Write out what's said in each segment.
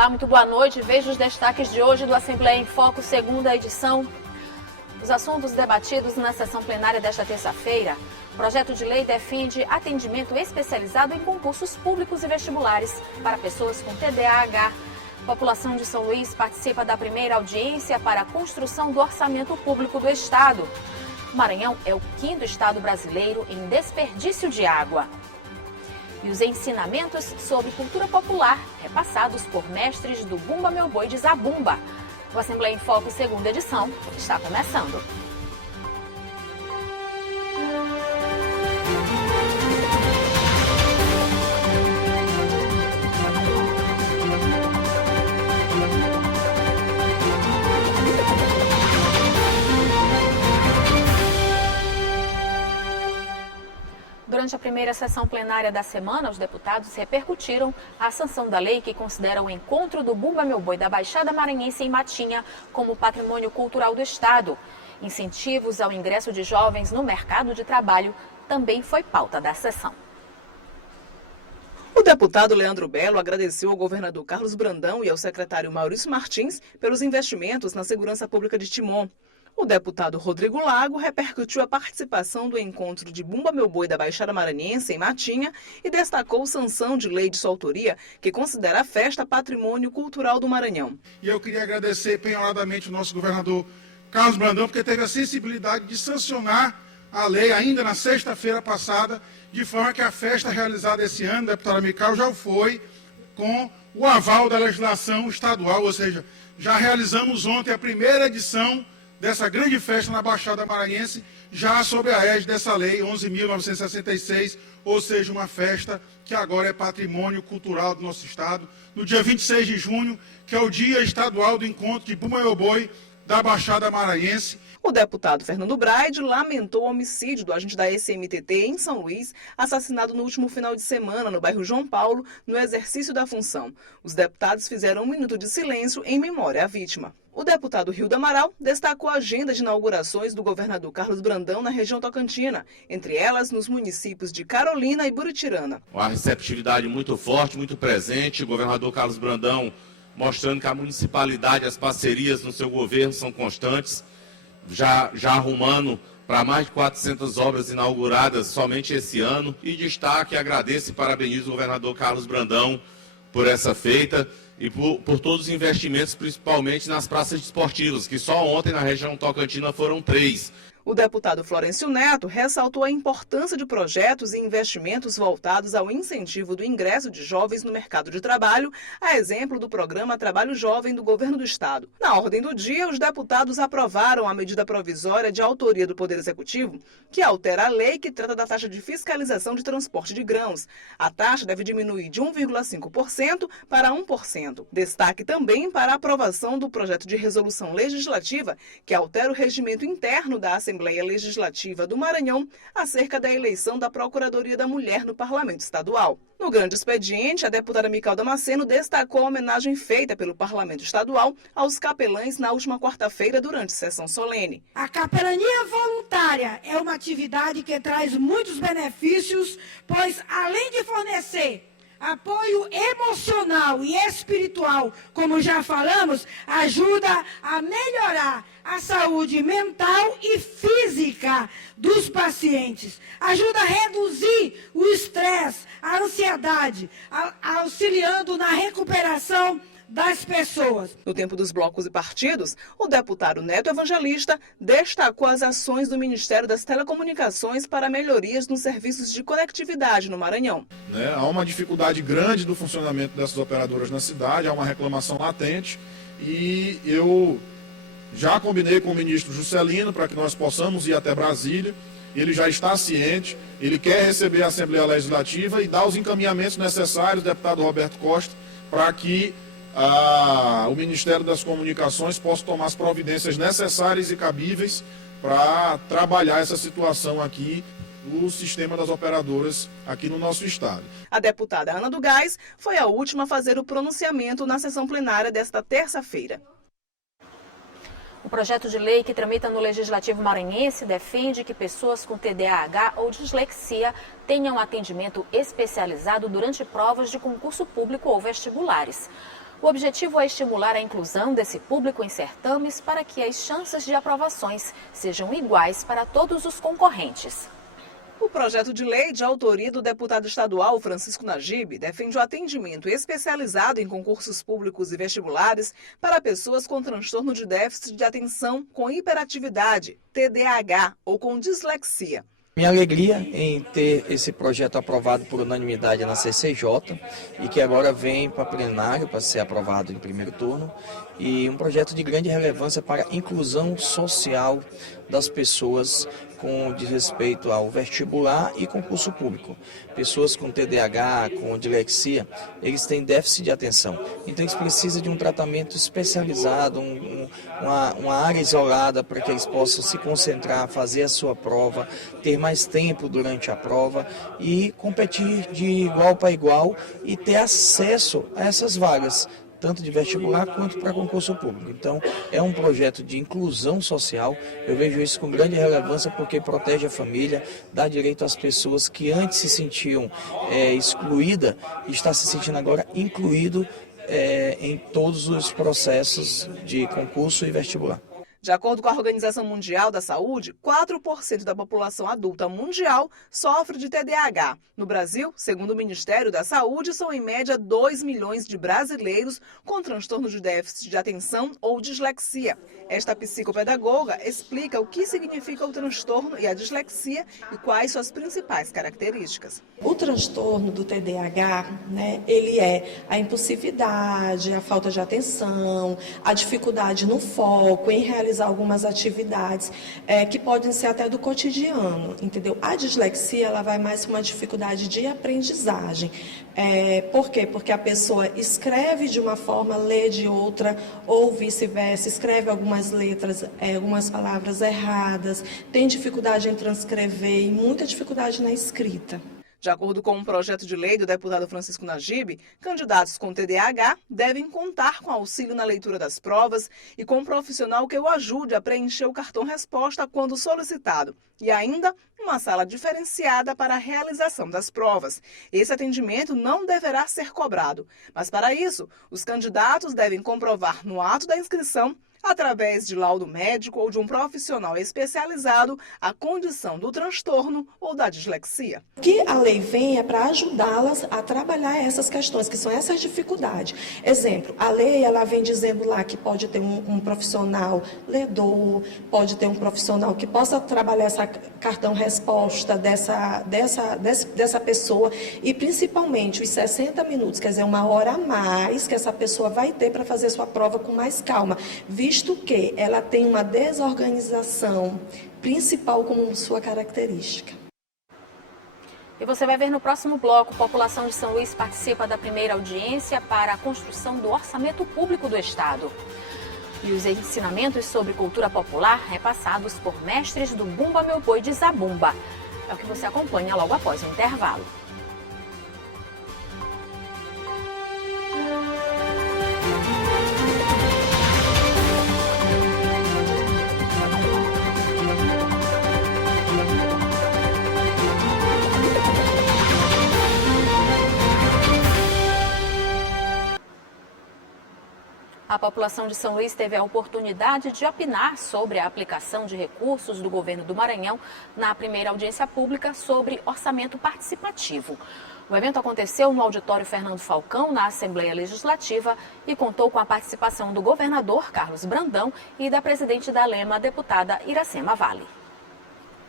Olá, muito boa noite. Veja os destaques de hoje do Assembleia em Foco, segunda edição. Os assuntos debatidos na sessão plenária desta terça-feira. O projeto de lei defende atendimento especializado em concursos públicos e vestibulares para pessoas com TDAH. A população de São Luís participa da primeira audiência para a construção do orçamento público do Estado. O Maranhão é o 5º estado brasileiro em desperdício de água. E os ensinamentos sobre cultura popular, repassados por mestres do Bumba Meu Boi de Zabumba. O Assembleia em Foco, segunda edição, está começando. Durante a primeira sessão plenária da semana, os deputados repercutiram a sanção da lei que considera o encontro do Bumba Meu Boi da Baixada Maranhense em Matinha como patrimônio cultural do Estado. Incentivos ao ingresso de jovens no mercado de trabalho também foi pauta da sessão. O deputado Leandro Belo agradeceu ao governador Carlos Brandão e ao secretário Maurício Martins pelos investimentos na segurança pública de Timon. O deputado Rodrigo Lago repercutiu a participação do encontro de Bumba Meu Boi da Baixada Maranhense em Matinha e destacou sanção de lei de sua autoria que considera a festa patrimônio cultural do Maranhão. E eu queria agradecer penhoradamente o nosso governador Carlos Brandão, porque teve a sensibilidade de sancionar a lei ainda na sexta-feira passada, de forma que a festa realizada esse ano, deputada Mical, já foi com o aval da legislação estadual, ou seja, já realizamos ontem a primeira edição dessa grande festa na Baixada Maranhense, já sob a égide dessa lei 11.966, ou seja, uma festa que agora é patrimônio cultural do nosso estado, no dia 26 de junho, que é o dia estadual do encontro de Bumba Meu Boi da Baixada Maranhense. O deputado Fernando Braide lamentou o homicídio do agente da SMTT em São Luís, assassinado no último final de semana no bairro João Paulo, no exercício da função. Os deputados fizeram 1 minuto de silêncio em memória à vítima. O deputado Rildo Amaral destacou a agenda de inaugurações do governador Carlos Brandão na região tocantina, entre elas nos municípios de Carolina e Buritirana. Uma receptividade muito forte, muito presente, o governador Carlos Brandão mostrando que a municipalidade, as parcerias no seu governo são constantes, já arrumando para mais de 400 obras inauguradas somente esse ano. E destaque, agradeço e parabenizo o governador Carlos Brandão por essa feita e por todos os investimentos, principalmente nas praças esportivas, que só ontem na região tocantina foram 3. O deputado Florencio Neto ressaltou a importância de projetos e investimentos voltados ao incentivo do ingresso de jovens no mercado de trabalho, a exemplo do programa Trabalho Jovem do Governo do Estado. Na ordem do dia, os deputados aprovaram a medida provisória de autoria do Poder Executivo, que altera a lei que trata da taxa de fiscalização de transporte de grãos. A taxa deve diminuir de 1,5% para 1%. Destaque também para a aprovação do projeto de resolução legislativa que altera o regimento interno da Assembleia Legislativa do Maranhão acerca da eleição da Procuradoria da Mulher no Parlamento Estadual. No grande expediente, a deputada Mical Damasceno destacou a homenagem feita pelo Parlamento Estadual aos capelães na última quarta-feira durante sessão solene. A capelania voluntária é uma atividade que traz muitos benefícios, pois além de fornecer apoio emocional e espiritual, como já falamos, ajuda a melhorar a saúde mental e física dos pacientes. Ajuda a reduzir o estresse, a ansiedade, auxiliando na recuperação das pessoas. No tempo dos blocos e partidos, o deputado Neto Evangelista destacou as ações do Ministério das Telecomunicações para melhorias nos serviços de conectividade no Maranhão. Há uma dificuldade grande do funcionamento dessas operadoras na cidade, há uma reclamação latente e eu já combinei com o ministro Juscelino para que nós possamos ir até Brasília. Ele já está ciente, ele quer receber a Assembleia Legislativa e dar os encaminhamentos necessários, deputado Roberto Costa, para que o Ministério das Comunicações possa tomar as providências necessárias e cabíveis para trabalhar essa situação aqui no sistema das operadoras aqui no nosso estado. A deputada Ana do Gás foi a última a fazer o pronunciamento na sessão plenária desta terça-feira. O projeto de lei que tramita no Legislativo maranhense defende que pessoas com TDAH ou dislexia tenham atendimento especializado durante provas de concurso público ou vestibulares. O objetivo é estimular a inclusão desse público em certames para que as chances de aprovações sejam iguais para todos os concorrentes. O projeto de lei de autoria do deputado estadual Francisco Najib defende o atendimento especializado em concursos públicos e vestibulares para pessoas com transtorno de déficit de atenção com hiperatividade, TDAH ou com dislexia. Minha alegria em ter esse projeto aprovado por unanimidade na CCJ e que agora vem para plenário para ser aprovado em primeiro turno, e um projeto de grande relevância para a inclusão social das pessoas com respeito ao vestibular e concurso público. Pessoas com TDAH, com dislexia, eles têm déficit de atenção. Então eles precisam de um tratamento especializado, uma área isolada para que eles possam se concentrar, fazer a sua prova, ter mais tempo durante a prova e competir de igual para igual e ter acesso a essas vagas, tanto de vestibular quanto para concurso público. Então, é um projeto de inclusão social. Eu vejo isso com grande relevância porque protege a família, dá direito às pessoas que antes se sentiam excluídas e está se sentindo agora incluído em todos os processos de concurso e vestibular. De acordo com a Organização Mundial da Saúde, 4% da população adulta mundial sofre de TDAH. No Brasil, segundo o Ministério da Saúde, são em média 2 milhões de brasileiros com transtorno de déficit de atenção ou dislexia. Esta psicopedagoga explica o que significa o transtorno e a dislexia e quais suas principais características. O transtorno do TDAH, ele é a impulsividade, a falta de atenção, a dificuldade no foco, em realizar algumas atividades que podem ser até do cotidiano, entendeu? A dislexia, ela vai mais para uma dificuldade de aprendizagem. Por quê? Porque a pessoa escreve de uma forma, lê de outra, ou vice-versa, escreve algumas letras, algumas palavras erradas, tem dificuldade em transcrever e muita dificuldade na escrita. De acordo com um projeto de lei do deputado Francisco Najib, candidatos com TDAH devem contar com auxílio na leitura das provas e com um profissional que o ajude a preencher o cartão-resposta quando solicitado. E ainda uma sala diferenciada para a realização das provas. Esse atendimento não deverá ser cobrado, mas para isso, os candidatos devem comprovar no ato da inscrição, através de laudo médico ou de um profissional especializado, a condição do transtorno ou da dislexia. O que a lei vem é para ajudá-las a trabalhar essas questões, que são essas dificuldades. Exemplo, a lei ela vem dizendo lá que pode ter um profissional ledor, pode ter um profissional que possa trabalhar essa cartão-resposta dessa pessoa e principalmente os 60 minutos, quer dizer, 1 hora a mais que essa pessoa vai ter para fazer sua prova com mais calma, visto que ela tem uma desorganização principal como sua característica. E você vai ver no próximo bloco, a população de São Luís participa da primeira audiência para a construção do orçamento público do Estado. E os ensinamentos sobre cultura popular repassados por mestres do Bumba Meu Boi de Zabumba. É o que você acompanha logo após o intervalo. A população de São Luís teve a oportunidade de opinar sobre a aplicação de recursos do governo do Maranhão na primeira audiência pública sobre orçamento participativo. O evento aconteceu no auditório Fernando Falcão, na Assembleia Legislativa, e contou com a participação do governador Carlos Brandão e da presidente da ALEMA, a deputada Iracema Vale.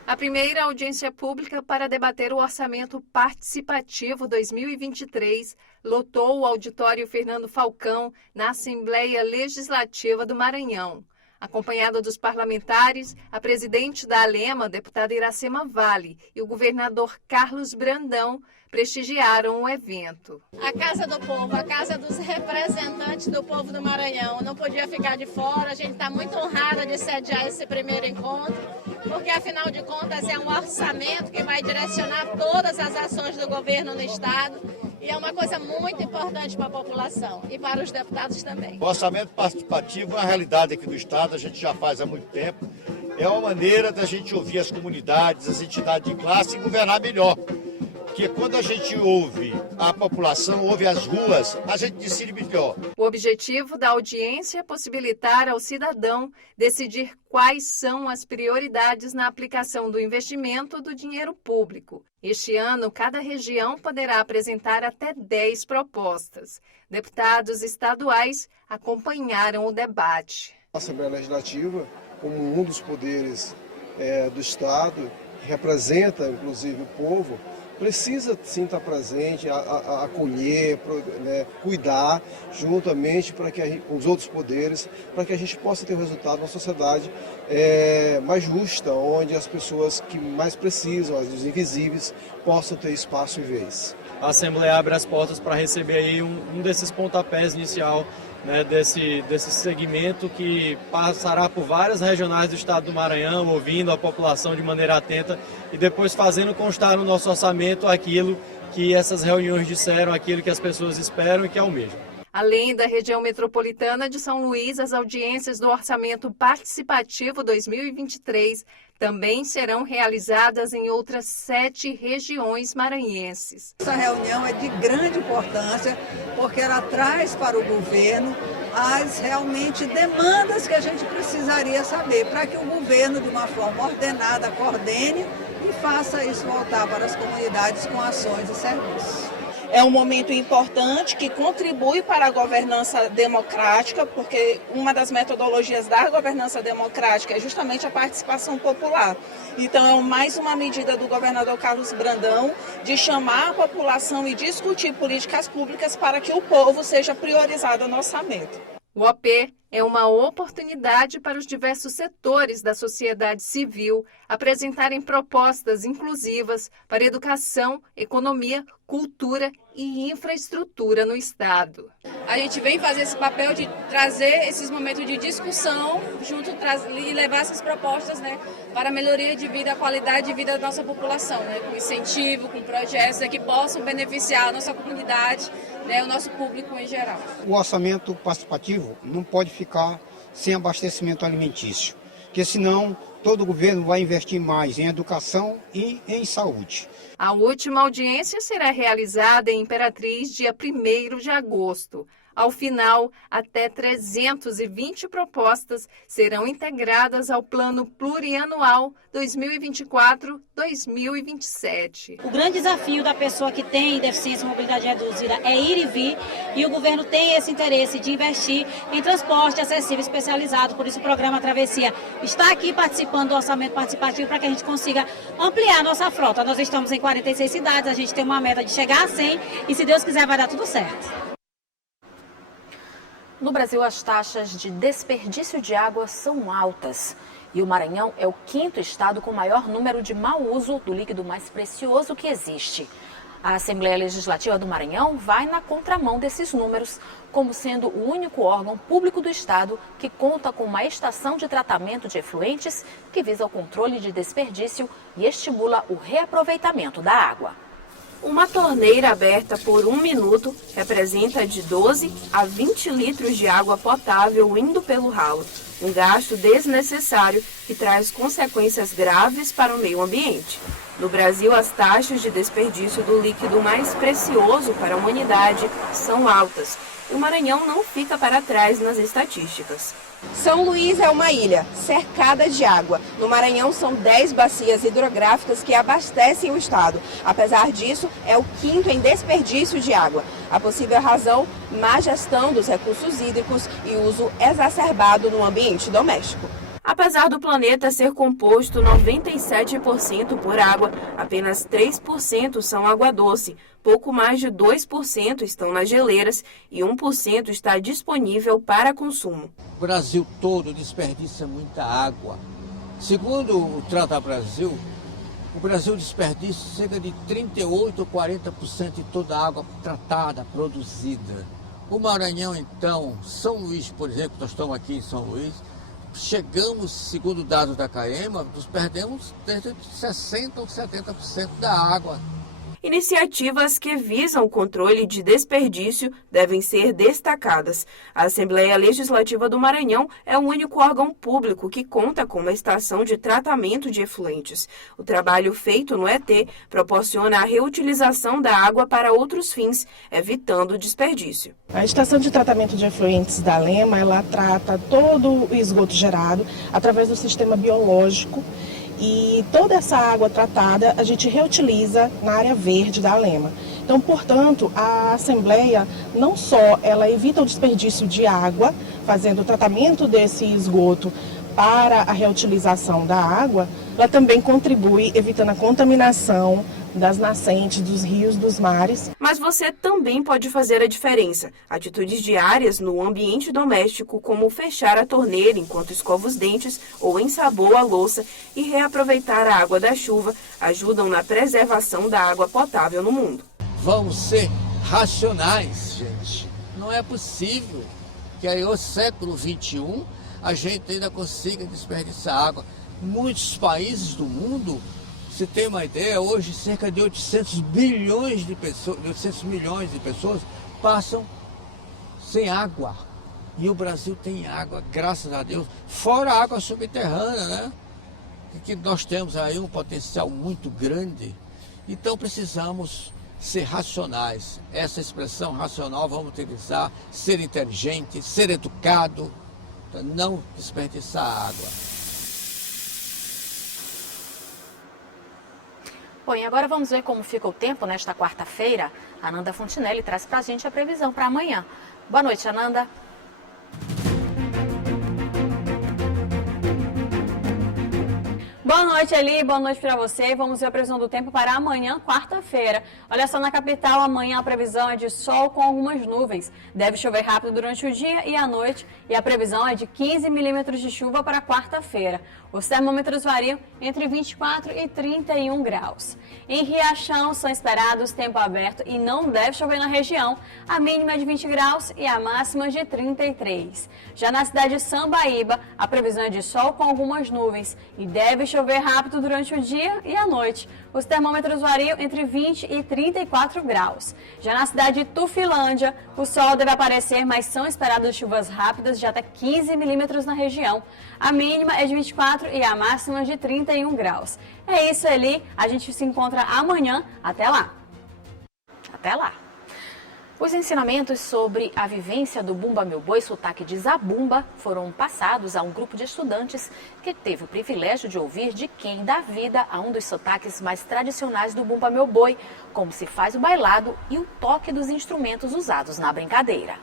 A primeira audiência pública para debater o Orçamento Participativo 2023 lotou o auditório Fernando Falcão na Assembleia Legislativa do Maranhão. Acompanhada dos parlamentares, a presidente da ALEMA, deputada Iracema Vale, e o governador Carlos Brandão prestigiaram o evento. A Casa do Povo, a casa dos representantes do povo do Maranhão, não podia ficar de fora. A gente está muito honrada de sediar esse primeiro encontro, porque afinal de contas é um orçamento que vai direcionar todas as ações do governo no Estado e é uma coisa muito importante para a população e para os deputados também. O orçamento participativo é uma realidade aqui do Estado, a gente já faz há muito tempo. É uma maneira da gente ouvir as comunidades, as entidades de classe e governar melhor. Porque quando a gente ouve a população, ouve as ruas, a gente decide melhor. O objetivo da audiência é possibilitar ao cidadão decidir quais são as prioridades na aplicação do investimento do dinheiro público. Este ano, cada região poderá apresentar até 10 propostas. Deputados estaduais acompanharam o debate. A Assembleia Legislativa, como um dos poderes do Estado, que representa inclusive o povo, precisa sim estar presente, acolher, né, cuidar juntamente com os outros poderes, para que a gente possa ter um resultado, uma sociedade mais justa, onde as pessoas que mais precisam, os invisíveis, possam ter espaço e vez. A Assembleia abre as portas para receber aí um desses pontapés inicial, né, desse segmento que passará por várias regionais do estado do Maranhão, ouvindo a população de maneira atenta e depois fazendo constar no nosso orçamento aquilo que essas reuniões disseram, aquilo que as pessoas esperam e que almejam. Além da região metropolitana de São Luís, as audiências do Orçamento Participativo 2023 também serão realizadas em outras 7 regiões maranhenses. Essa reunião é de grande importância porque ela traz para o governo as realmente demandas que a gente precisaria saber para que o governo, de uma forma ordenada, coordene e faça isso voltar para as comunidades com ações e serviços. É um momento importante que contribui para a governança democrática, porque uma das metodologias da governança democrática é justamente a participação popular. Então é mais uma medida do governador Carlos Brandão de chamar a população e discutir políticas públicas para que o povo seja priorizado no orçamento. O OP é uma oportunidade para os diversos setores da sociedade civil apresentarem propostas inclusivas para educação, economia, cultura e infraestrutura no Estado. A gente vem fazer esse papel de trazer esses momentos de discussão e levar essas propostas, né, para a melhoria de vida, a qualidade de vida da nossa população, né, com incentivo, com projetos, né, que possam beneficiar a nossa comunidade, né, o nosso público em geral. O orçamento participativo não pode ficar sem abastecimento alimentício, porque senão todo o governo vai investir mais em educação e em saúde. A última audiência será realizada em Imperatriz, dia 1º de agosto. Ao final, até 320 propostas serão integradas ao Plano Plurianual 2024-2027. O grande desafio da pessoa que tem deficiência e mobilidade reduzida é ir e vir, e o governo tem esse interesse de investir em transporte acessível especializado. Por isso o programa Travessia está aqui participando do orçamento participativo para que a gente consiga ampliar a nossa frota. Nós estamos em 46 cidades, a gente tem uma meta de chegar a 100 e, se Deus quiser, vai dar tudo certo. No Brasil, as taxas de desperdício de água são altas. E o Maranhão é o 5º estado com maior número de mau uso do líquido mais precioso que existe. A Assembleia Legislativa do Maranhão vai na contramão desses números, como sendo o único órgão público do estado que conta com uma estação de tratamento de efluentes que visa o controle de desperdício e estimula o reaproveitamento da água. Uma torneira aberta por 1 minuto representa de 12 a 20 litros de água potável indo pelo ralo, um gasto desnecessário que traz consequências graves para o meio ambiente. No Brasil, as taxas de desperdício do líquido mais precioso para a humanidade são altas. E o Maranhão não fica para trás nas estatísticas. São Luís é uma ilha cercada de água. No Maranhão são 10 bacias hidrográficas que abastecem o estado. Apesar disso, é o 5º em desperdício de água. A possível razão, má gestão dos recursos hídricos e uso exacerbado no ambiente doméstico. Apesar do planeta ser composto 97% por água, apenas 3% são água doce, pouco mais de 2% estão nas geleiras e 1% está disponível para consumo. O Brasil todo desperdiça muita água. Segundo o Trata Brasil, o Brasil desperdiça cerca de 38% ou 40% de toda a água tratada, produzida. O Maranhão, então, São Luís, por exemplo, nós estamos aqui em São Luís, chegamos, segundo dados da CAEMA, nós perdemos desde 60% ou 70% da água. Iniciativas que visam o controle de desperdício devem ser destacadas. A Assembleia Legislativa do Maranhão é o único órgão público que conta com uma estação de tratamento de efluentes. O trabalho feito no ET proporciona a reutilização da água para outros fins, evitando o desperdício. A estação de tratamento de efluentes da Lema, ela trata todo o esgoto gerado através do sistema biológico e toda essa água tratada a gente reutiliza na área verde da Lema. Então, portanto, a Assembleia não só ela evita o desperdício de água, fazendo o tratamento desse esgoto para a reutilização da água, ela também contribui evitando a contaminação das nascentes, dos rios, dos mares. Mas você também pode fazer a diferença. Atitudes diárias no ambiente doméstico, como fechar a torneira enquanto escova os dentes ou ensaboa a louça e reaproveitar a água da chuva, ajudam na preservação da água potável no mundo. Vamos ser racionais, gente. Não é possível que aí no século XXI a gente ainda consiga desperdiçar água. Muitos países do mundo, se tem uma ideia, hoje cerca de 800 milhões de pessoas passam sem água. E o Brasil tem água, graças a Deus, fora a água subterrânea, né? Que nós temos aí um potencial muito grande. Então precisamos ser racionais. Essa expressão racional vamos utilizar, ser inteligente, ser educado, para não desperdiçar água. Bom, e agora vamos ver como fica o tempo nesta quarta-feira. A Ananda Fontinelli traz para a gente a previsão para amanhã. Boa noite, Ananda. Boa noite, Eli. Boa noite para você. Vamos ver a previsão do tempo para amanhã, quarta-feira. Olha só, na capital, amanhã a previsão é de sol com algumas nuvens. Deve chover rápido durante o dia e à noite. E a previsão é de 15 milímetros de chuva para quarta-feira. Os termômetros variam entre 24 e 31 graus. Em Riachão, são esperados tempo aberto e não deve chover na região. A mínima é de 20 graus e a máxima de 33. Já na cidade de Sambaíba, a previsão é de sol com algumas nuvens e deve chover rápido durante o dia e à noite. Os termômetros variam entre 20 e 34 graus. Já na cidade de Tufilândia, o sol deve aparecer, mas são esperadas chuvas rápidas de até 15 milímetros na região. A mínima é de 24 e a máxima de 31 graus. É isso, Eli. A gente se encontra amanhã. Até lá. Até lá. Os ensinamentos sobre a vivência do Bumba Meu Boi, sotaque de Zabumba, foram passados a um grupo de estudantes que teve o privilégio de ouvir de quem dá vida a um dos sotaques mais tradicionais do Bumba Meu Boi, como se faz o bailado e o toque dos instrumentos usados na brincadeira.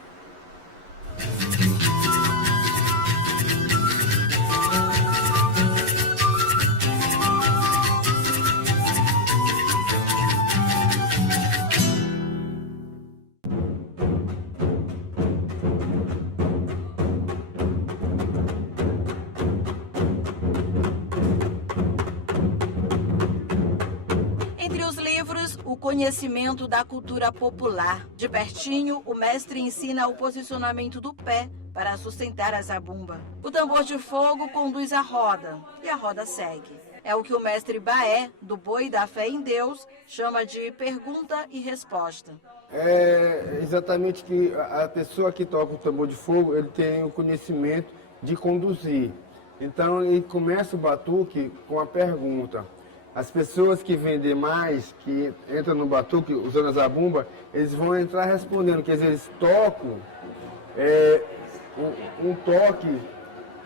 Conhecimento da cultura popular. De pertinho, o mestre ensina o posicionamento do pé para sustentar a zabumba. O tambor de fogo conduz a roda e a roda segue. É o que o mestre Baé, do Boi da Fé em Deus, chama de pergunta e resposta. É exatamente que a pessoa que toca o tambor de fogo, ele tem o conhecimento de conduzir. Então, ele começa o batuque com a pergunta. As pessoas que vendem mais, que entram no batuque usando a zabumba, eles vão entrar respondendo, quer dizer, eles tocam um toque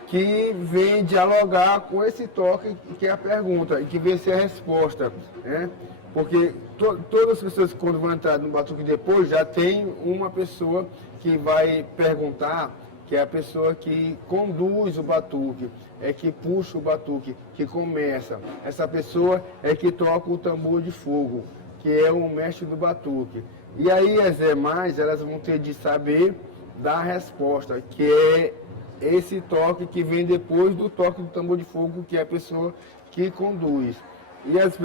que vem dialogar com esse toque que é a pergunta e que vem ser a resposta, né? Porque todas as pessoas que quando vão entrar no batuque depois já tem uma pessoa que vai perguntar, que é a pessoa que conduz o batuque, é que puxa o batuque, que começa. Essa pessoa é que toca o tambor de fogo, que é o mestre do batuque. E aí as demais, elas vão ter de saber dar a resposta, que é esse toque que vem depois do toque do tambor de fogo, que é a pessoa que conduz. E as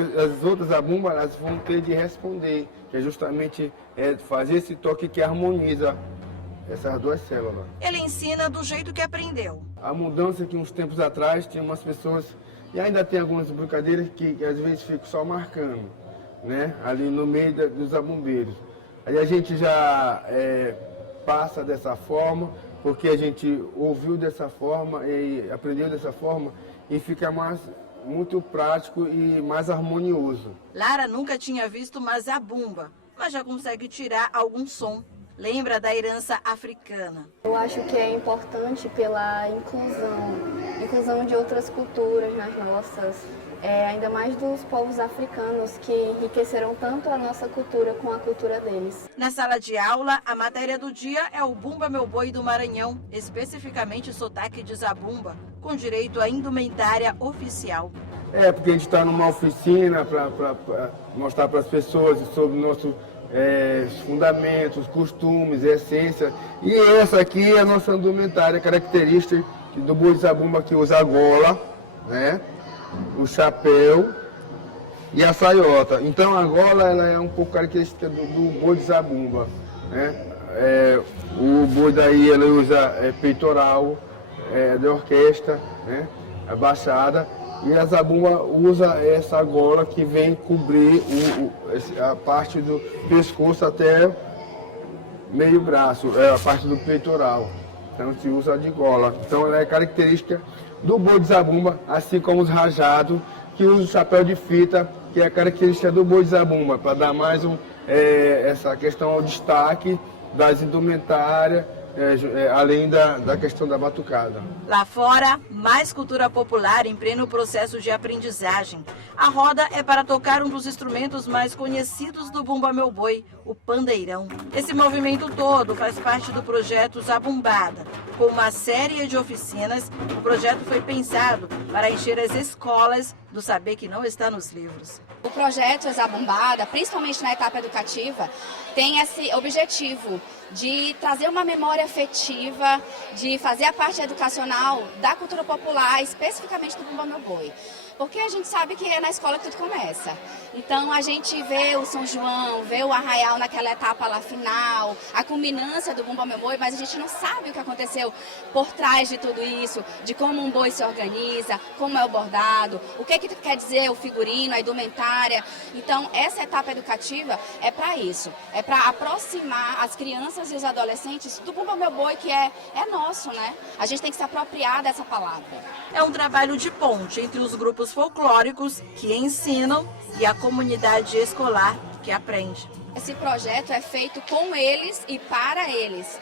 outras zabumbas, elas vão ter de responder, que é justamente fazer esse toque que harmoniza essas duas células. Ele ensina do jeito que aprendeu. A mudança que uns tempos atrás tinha umas pessoas, e ainda tem algumas brincadeiras que às vezes ficam só marcando. né, ali no meio dos zabumbeiros. Aí a gente já passa dessa forma, porque a gente ouviu dessa forma e aprendeu dessa forma e fica muito prático e mais harmonioso. Lara nunca tinha visto uma zabumba, mas já consegue tirar algum som. Lembra da herança africana. Eu acho que é importante pela inclusão de outras culturas nas nossas, ainda mais dos povos africanos que enriqueceram tanto a nossa cultura com a cultura deles. Na sala de aula, a matéria do dia é o Bumba Meu Boi do Maranhão, especificamente o sotaque de zabumba, com direito à indumentária oficial. Porque a gente está numa oficina para mostrar para as pessoas sobre o nosso fundamentos, costumes, essência. E essa aqui é a nossa indumentária característica do boi de zabumba, que usa a gola, né, o chapéu e a saiota. Então a gola ela é um pouco característica do boi de zabumba, né? O boi daí ele usa peitoral, de orquestra, né, abaixada. E a zabumba usa essa gola que vem cobrir a parte do pescoço até meio braço, a parte do peitoral. Então se usa de gola. Então ela é característica do boi de zabumba, assim como os rajados, que usam o chapéu de fita, que é a característica do boi de zabumba, para dar mais essa questão ao destaque das indumentárias, além da questão da batucada. Lá fora, mais cultura popular em pleno processo de aprendizagem. A roda é para tocar um dos instrumentos mais conhecidos do Bumba Meu Boi, o pandeirão. Esse movimento todo faz parte do projeto Zabumbada. Com uma série de oficinas, o projeto foi pensado para encher as escolas do saber que não está nos livros. O projeto Zabumbada, principalmente na etapa educativa, tem esse objetivo de trazer uma memória afetiva, de fazer a parte educacional da cultura popular, especificamente do Bumba Meu Boi. Porque a gente sabe que é na escola que tudo começa. Então a gente vê o São João, vê o arraial naquela etapa lá final, a culminância do Bumba Meu Boi, mas a gente não sabe o que aconteceu por trás de tudo isso, de como um boi se organiza, como é o bordado, o que quer dizer o figurino, a indumentária. Então essa etapa educativa é para isso, é para aproximar as crianças e os adolescentes do Bumba Meu Boi, que é nosso, né? A gente tem que se apropriar dessa palavra. É um trabalho de ponte entre os grupos folclóricos que ensinam e a comunidade escolar que aprende. Esse projeto é feito com eles e para eles.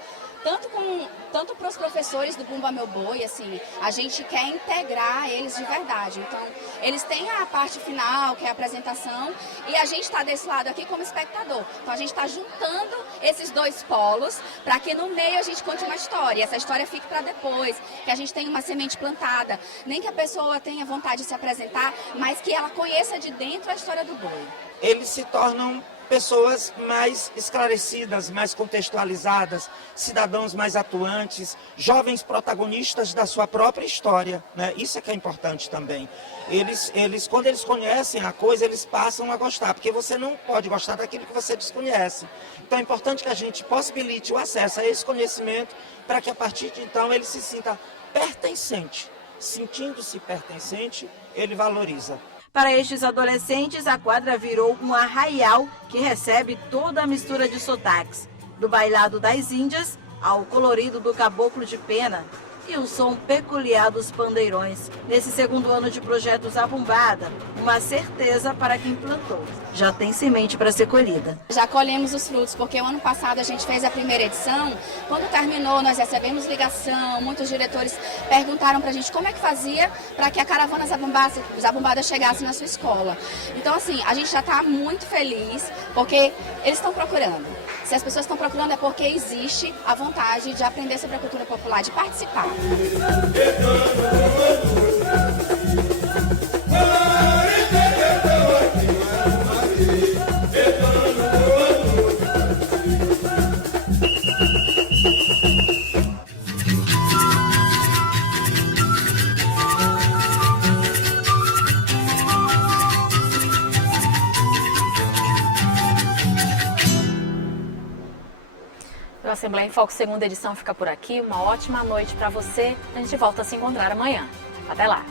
Tanto para os professores do Bumba Meu Boi, assim, a gente quer integrar eles de verdade. Então, eles têm a parte final, que é a apresentação, e a gente está desse lado aqui como espectador. Então, a gente está juntando esses dois polos para que no meio a gente conte uma história. E essa história fique para depois, que a gente tenha uma semente plantada. Nem que a pessoa tenha vontade de se apresentar, mas que ela conheça de dentro a história do boi. Eles se tornam pessoas mais esclarecidas, mais contextualizadas, cidadãos mais atuantes, jovens protagonistas da sua própria história, né? Isso é que é importante também. Quando eles conhecem a coisa, eles passam a gostar, porque você não pode gostar daquilo que você desconhece. Então é importante que a gente possibilite o acesso a esse conhecimento para que a partir de então ele se sinta pertencente. Sentindo-se pertencente, ele valoriza. Para estes adolescentes, a quadra virou um arraial que recebe toda a mistura de sotaques, do bailado das índias ao colorido do caboclo de pena e o som peculiar dos pandeirões. Nesse segundo ano de projeto Zabumbada, uma certeza para quem plantou. Já tem semente para ser colhida. Já colhemos os frutos, porque o ano passado a gente fez a primeira edição. Quando terminou, nós recebemos ligação, muitos diretores perguntaram para a gente como é que fazia para que a caravana Zabumbada chegasse na sua escola. Então, assim, a gente já está muito feliz, porque eles estão procurando. Se as pessoas estão procurando é porque existe a vontade de aprender sobre a cultura popular, de participar. O Assembleia em Foco, segunda edição, fica por aqui. Uma ótima noite para você. A gente volta a se encontrar amanhã. Até lá!